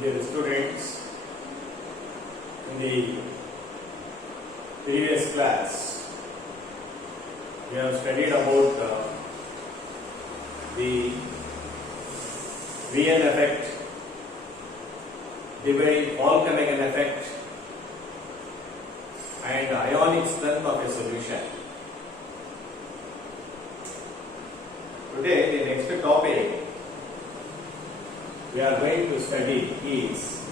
Dear students, in the previous class, we have studied about the Wien effect, Debye-Falkenhayn effect, and ionic strength of a solution. Today, the next topic we are going to study is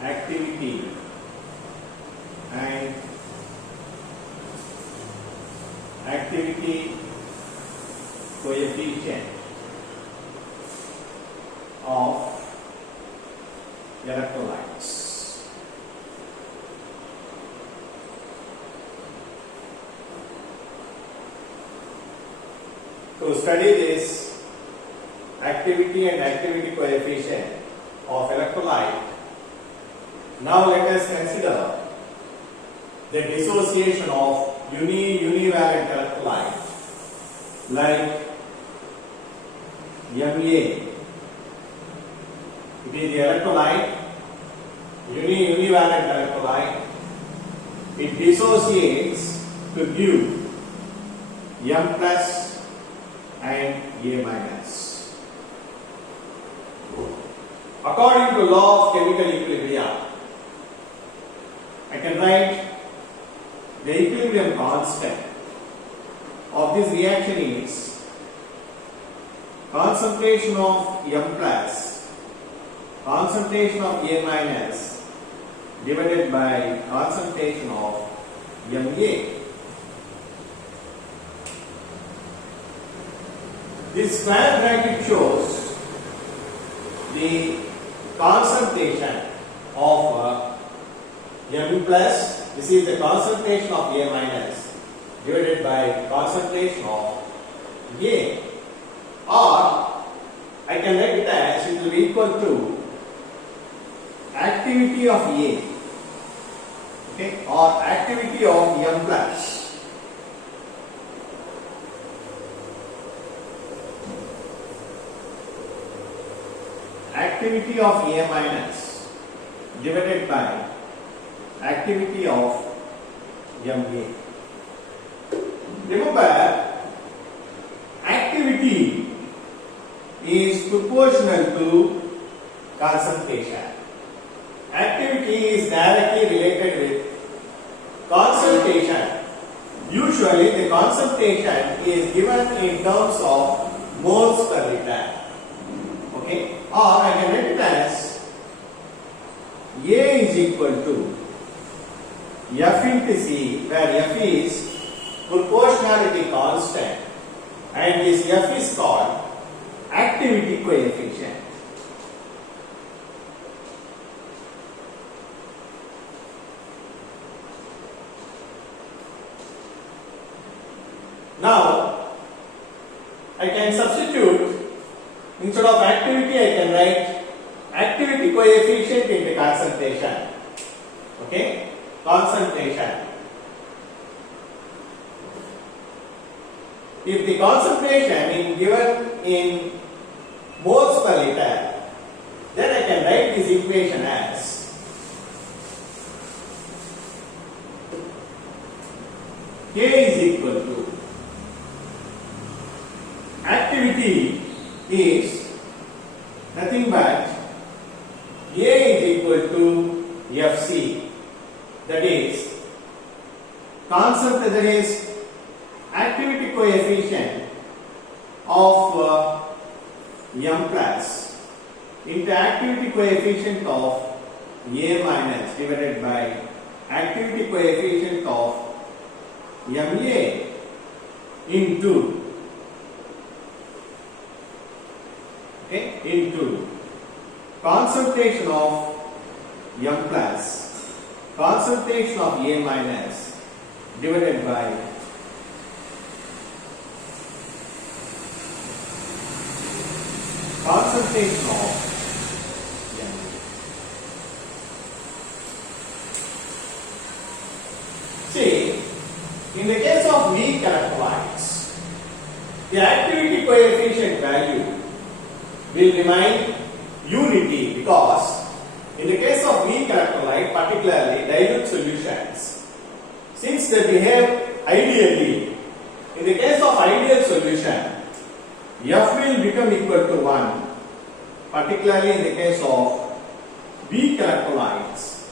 activity and activity coefficient of electrolytes. To study this activity and activity coefficient of electrolyte, now let us consider the dissociation of univalent electrolyte like Ma. It is the electrolyte, univalent electrolyte. It dissociates to give M plus and A minus. According to law of chemical equilibrium, I can write the equilibrium constant of this reaction is concentration of M plus, concentration of A minus divided by concentration of Ma. This square bracket shows the concentration of M plus. This is the concentration of A minus divided by concentration of A. Or I can write it as it will be equal to activity of A, okay, or activity of M plus. Activity of A minus divided by activity of Ma. Remember, activity is proportional to concentration. Activity is directly related with concentration. Usually the concentration is given in terms of moles per liter. Okay? Or I can write it as A is equal to F into C, where F is proportionality constant and this F is called activity coefficient. Now, I can substitute, instead of activity I can write activity coefficient into concentration. Okay? Concentration. If the concentration is given in moles per liter, then I can write this equation as K is equal to activity is nothing but A is equal to Fc, that is activity coefficient of M plus into activity coefficient of A minus divided by activity coefficient of Ma into concentration of M plus, concentration of A minus divided by concentration of M. See, in the case of weak electrolytes, the activity coefficient value will remain unity because in the case of weak electrolyte, particularly dilute solutions, since they behave ideally, in the case of ideal solution, F will become equal to 1, particularly in the case of weak electrolytes,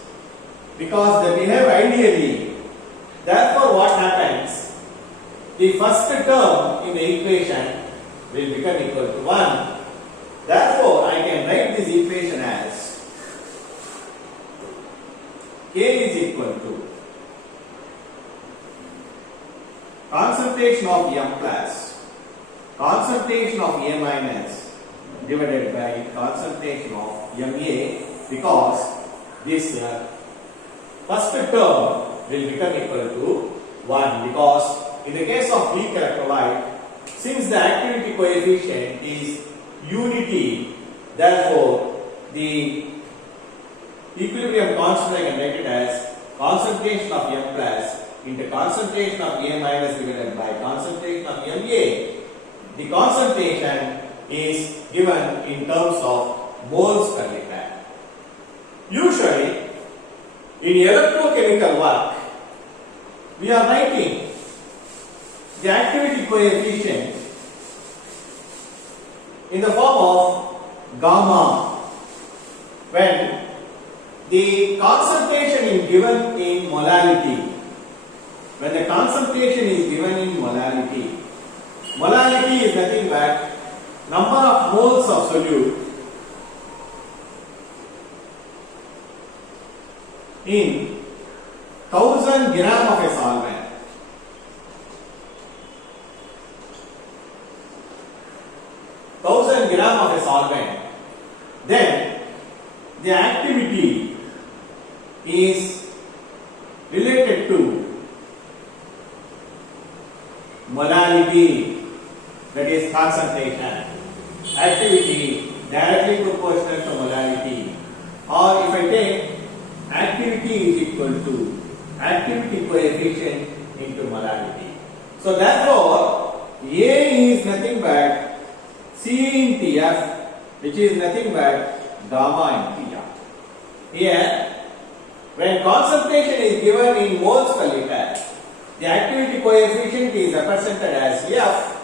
because they behave ideally. Therefore, what happens? The first term in the equation will become equal to 1. Therefore, I can write this equation as K is equal to concentration of M plus concentration of A minus divided by concentration of MA, because this first term will become equal to 1, because in the case of weak electrolyte, since the activity coefficient is unity, therefore the equilibrium constant I can write it as concentration of M plus into concentration of A minus divided by concentration of MA. The concentration is given in terms of moles per liter. Usually, in electrochemical work, we are writing the activity coefficient in the form of gamma when the concentration is given in molality. When the concentration is given in molality, molality is nothing but number of moles of solute in 1000 gram of a solvent. Gram of a solvent, then the activity is related to molality, that is concentration. Activity directly proportional to molality, or if I take activity is equal to activity coefficient into molality. So therefore, A is nothing but C into F, which is nothing but gamma into F. Here, when concentration is given in moles per liter, the activity coefficient is represented as F,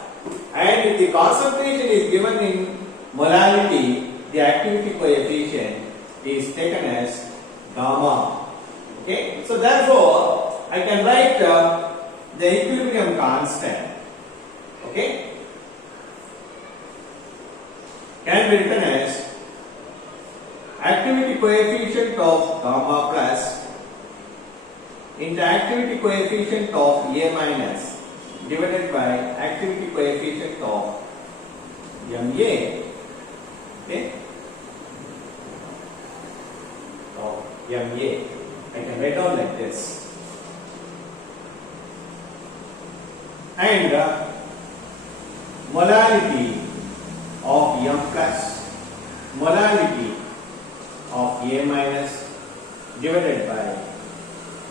and if the concentration is given in molality, the activity coefficient is taken as gamma. Okay, so therefore, I can write the equilibrium constant. Okay. Can be written as activity coefficient of gamma plus into activity coefficient of A minus divided by activity coefficient of MA. Okay? Of MA. I can write down like this. And molality of M plus, molality of A minus divided by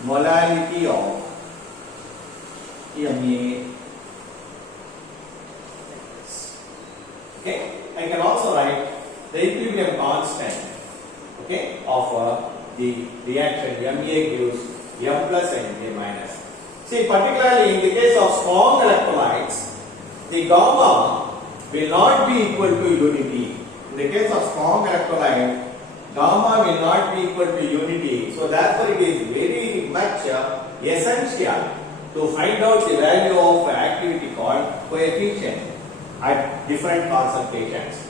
molality of MA. Okay, I can also write the equilibrium constant, okay, of the reaction MA gives M plus and A minus. See, particularly in the case of strong electrolytes, the gamma will not be equal to unity. In the case of strong electrolyte, gamma will not be equal to unity. So therefore it is very much essential to find out the value of activity coefficient at different concentrations.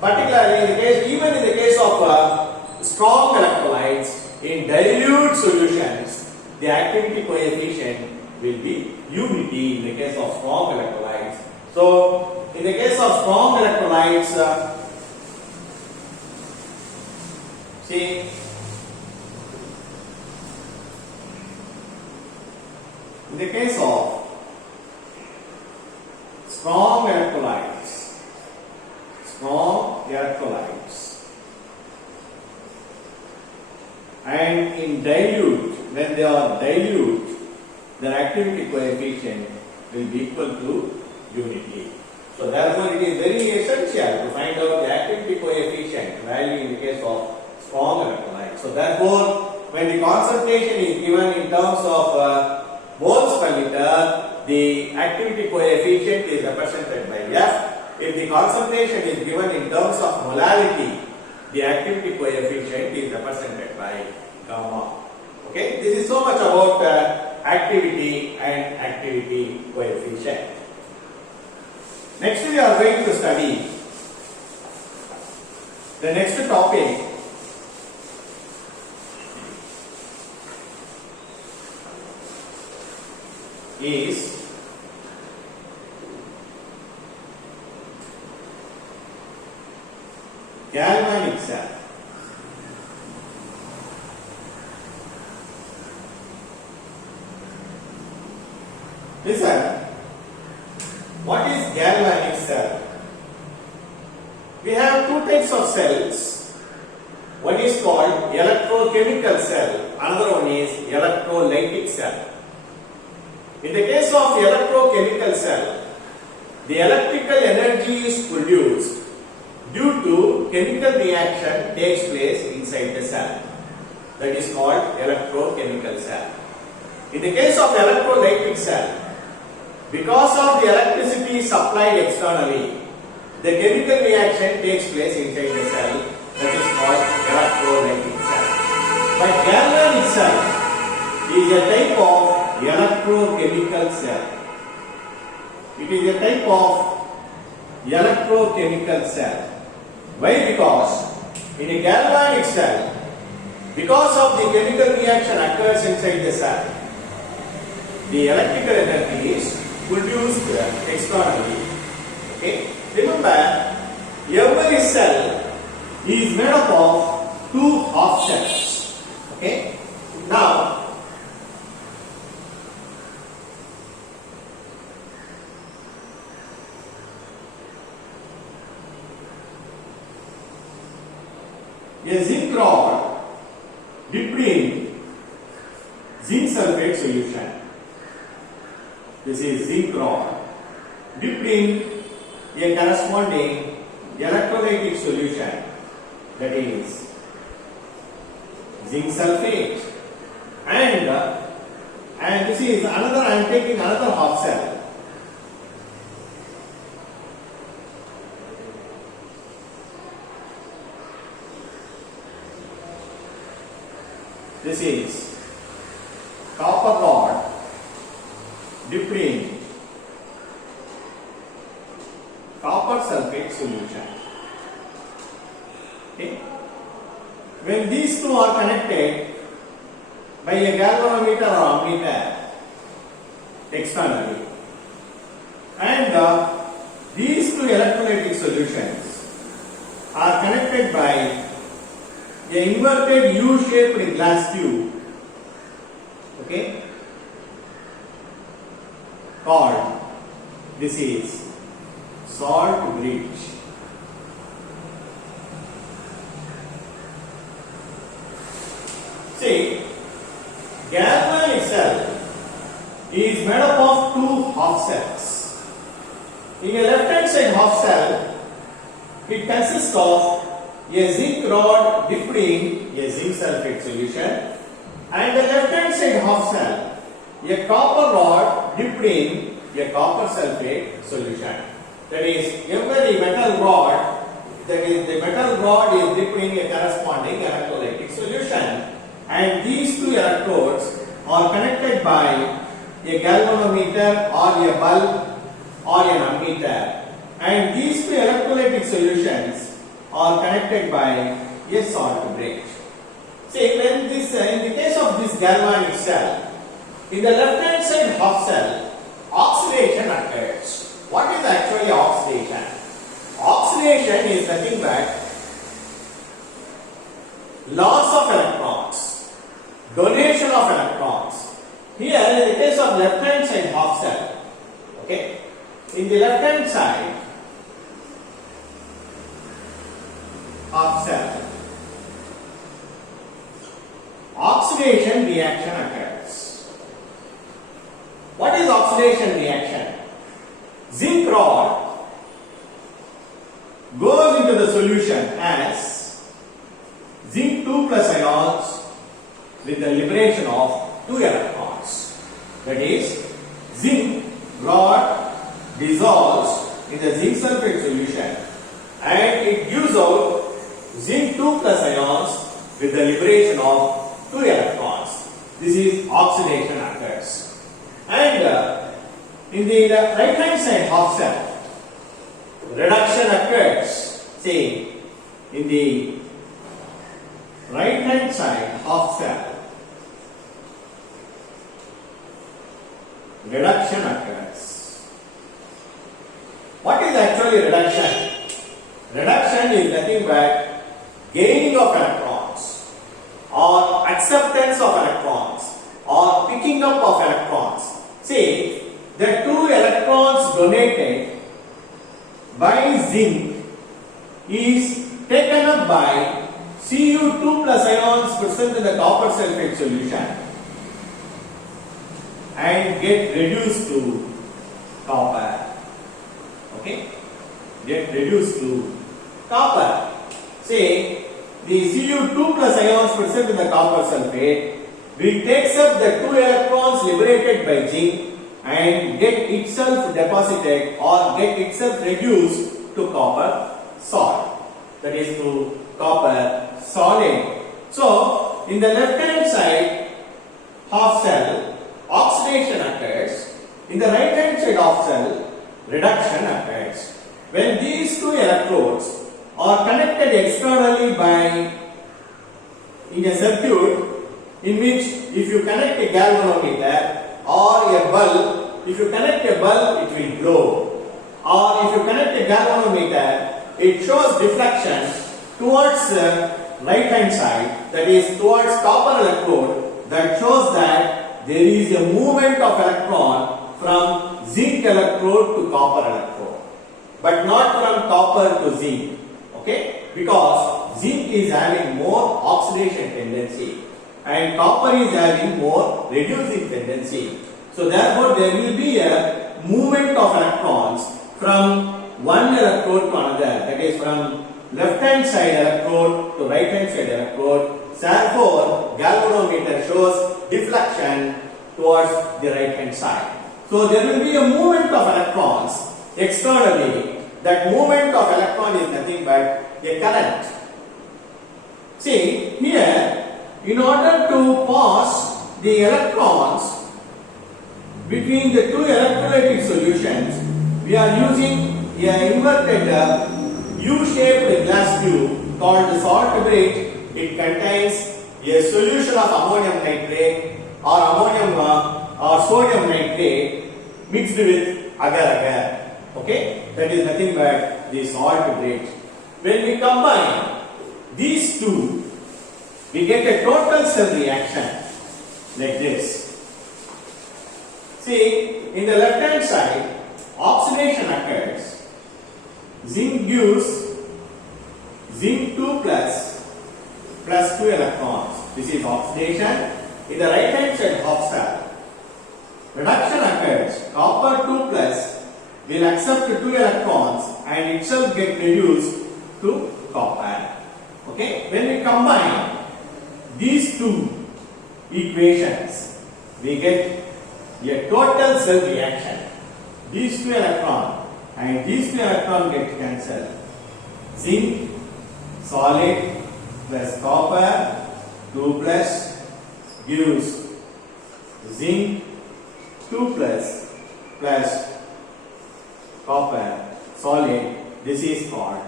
Particularly in the case, even in the case of strong electrolytes, in dilute solutions, the activity coefficient will be unity in the case of strong electrolytes. So in the case of strong electrolytes, see, in the case of strong electrolytes, and in dilute, when they are dilute, their activity coefficient will be equal to unity. So therefore it is very essential to find out the activity coefficient value in the case of strong electrolyte. So therefore when the concentration is given in terms of moles per liter, the activity coefficient is represented by F. If the concentration is given in terms of molarity, the activity coefficient is represented by gamma. Okay, this is so much about activity and activity coefficient. Next we are going to study the next topic is galvanic cell. Listen, what is galvanic cell? We have two types of cells. One is called electrochemical cell, another one is electrolytic cell. In the case of electrochemical cell, the electrical energy is produced due to chemical reaction takes place inside the cell. That is called electrochemical cell. In the case of electrolytic cell, because of the electricity supplied externally, the chemical reaction takes place inside the cell. That is called electrolytic cell. But galvanic cell is a type of electrochemical cell. It is a type of electrochemical cell. Why? Because in a galvanic cell, because of the chemical reaction occurs inside the cell, the electrical energy is produced externally. Okay? Remember, every cell is made up of two half cells. Okay? Now, a zinc rod dipped in zinc sulfate solution. This is zinc rod dipped in a corresponding electrolytic solution, that is zinc sulfate, and this is another, I am taking another half cell. This is copper rod dipped in copper sulfate solution. Okay? When these two are connected by a galvanometer or ammeter externally, and these two electrolytic solutions are connected by an inverted U-shaped glass tube, okay, called, this is salt bridge. See, galvanic cell is made up of two half cells. In a left hand side half cell, it consists of a zinc rod dipped in a zinc sulfate solution, and the left hand side half cell, a copper rod dipped in a copper sulfate solution. That is, every metal rod, that is, the metal rod is dipped in a corresponding electrolytic solution, and these two electrodes are connected by a galvanometer or a bulb or an ammeter, and these two electrolytic solutions are connected by a salt bridge. See, when this, in the case of this galvanic cell, in the left hand side half cell, oxidation occurs. What is actually oxidation? Oxidation is nothing but loss of electrons, donation of electrons. Here, in the case of left hand side half cell, okay, in the left hand side half cell, oxidation reaction occurs. What is oxidation reaction? zinc rod goes into the solution as zinc 2 plus ions with the liberation of 2 electrons. That is, zinc rod dissolves in the zinc sulfate solution and it gives out zinc 2 plus ions with the liberation of 2 electrons. This is oxidation occurs. And in the right hand side half cell, reduction occurs. Say, in the right hand side half cell, reduction occurs. What is actually reduction? Reduction is nothing but gaining of electrons or acceptance of electrons or picking up of electrons. See, the 2 electrons donated by zinc is taken up by Cu2 plus ions present in the copper sulfate solution and get reduced to copper. Okay? Get reduced to copper. Say, the Cu2 plus ions present in the copper sulfate will takes up the 2 electrons liberated by zinc and get itself deposited or get itself reduced to copper salt. That is to copper solid. So, in the left hand side half cell, oxidation occurs. In the right hand side half cell, reduction occurs. When these 2 electrodes are connected externally by in a circuit in which if you connect a galvanometer or a bulb, if you connect a bulb it will glow, or if you connect a galvanometer it shows deflection towards the right hand side, that is towards copper electrode, that shows that there is a movement of electron from zinc electrode to copper electrode, but not from copper to zinc. Okay, because zinc is having more oxidation tendency and copper is having more reducing tendency. So therefore there will be a movement of electrons from one electrode to another, that is from left hand side electrode to right hand side electrode. Therefore galvanometer shows deflection towards the right hand side. So there will be a movement of electrons externally. That movement of electron is nothing but a current. See, here, in order to pass the electrons between the 2 electrolytic solutions, we are using an inverted U-shaped glass tube called salt bridge. It contains a solution of ammonium nitrate or sodium nitrate mixed with agar-agar. Okay, that is nothing but the salt bridge. When we combine these 2, we get a total cell reaction like this. See, in the left hand side, oxidation occurs. Zinc gives zinc 2 plus 2 electrons. This is oxidation. In the right hand side half cell, reduction occurs. Copper 2 plus will accept 2 electrons and itself get reduced to copper. Okay, when we combine these 2 equations, we get a total cell reaction. These 2 electrons and these 2 electrons get cancelled. Zinc solid plus copper 2 plus gives zinc 2 plus copper solid. This is called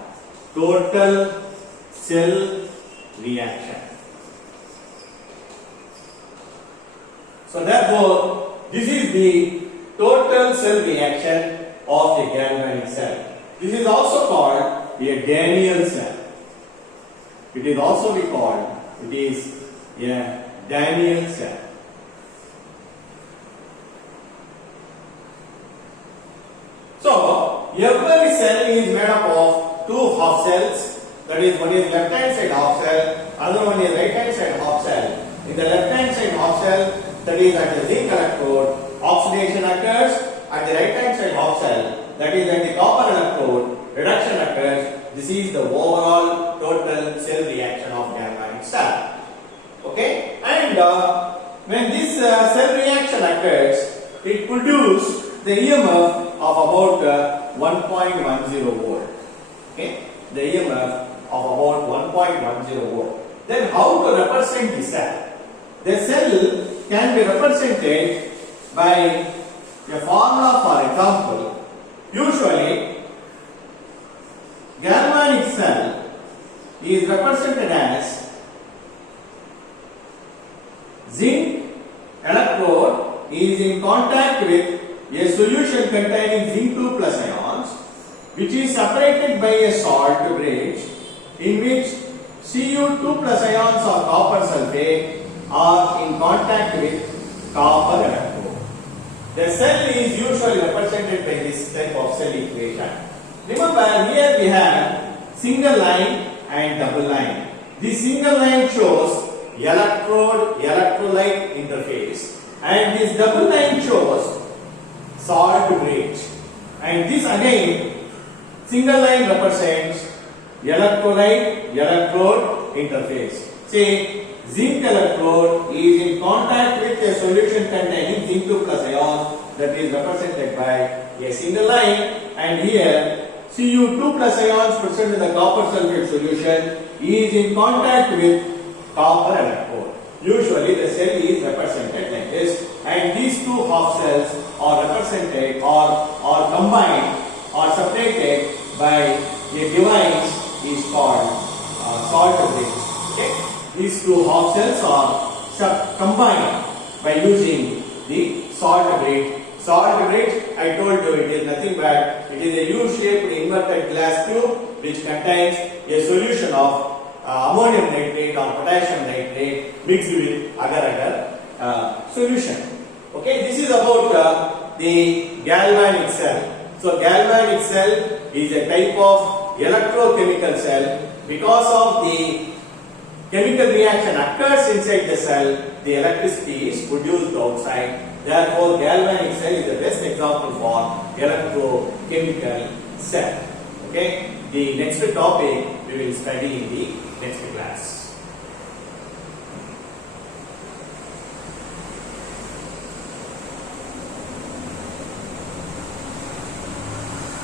total cell reaction. So therefore, this is the total cell reaction of the galvanic cell. This is also called a Daniell cell. It is also called a Daniell cell. So every cell is made up of 2 half cells. That is, one is left hand side half cell, other one is right hand side half cell. In the left hand side half cell, that is at the zinc electrode, oxidation occurs. At the right hand side half cell, that is when the copper electrode reduction occurs, this is the overall total cell reaction of galvanic cell. Okay, and when this cell reaction occurs, it produces the EMF of about 1.10 volt. Okay, the EMF of about 1.10 volt. Then how to represent the cell? The cell can be represented by a formula. For example, usually galvanic cell is represented as zinc electrode is in contact with a solution containing zinc 2 plus ions, which is separated by a salt bridge in which Cu2 plus ions of copper sulfate are in contact with copper electrode. The cell is usually represented by this type of cell equation. Remember, here we have single line and double line. This single line shows electrolyte interface, and this double line shows salt bridge. And this again, single line represents electrolyte electrode interface. Say zinc electrode is in contact with a solution containing zinc 2 plus ions, that is represented by a single line, and here Cu2 plus ions present in the copper sulfate solution is in contact with copper electrode. Usually the cell is represented like this, and these two half cells are represented or combined or separated by a device is called salt bridge. Okay? These two half cells are combined by using the salt bridge. Salt bridge, I told you, it is nothing but it is a U-shaped inverted glass tube which contains a solution of ammonium nitrate or potassium nitrate mixed with agar-agar solution. Okay, this is about the galvanic cell. So galvanic cell is a type of electrochemical cell. Because of the chemical reaction occurs inside the cell, the electricity is produced outside. Therefore, galvanic cell is the best example for electrochemical cell. Okay, the next topic we will study in the next class.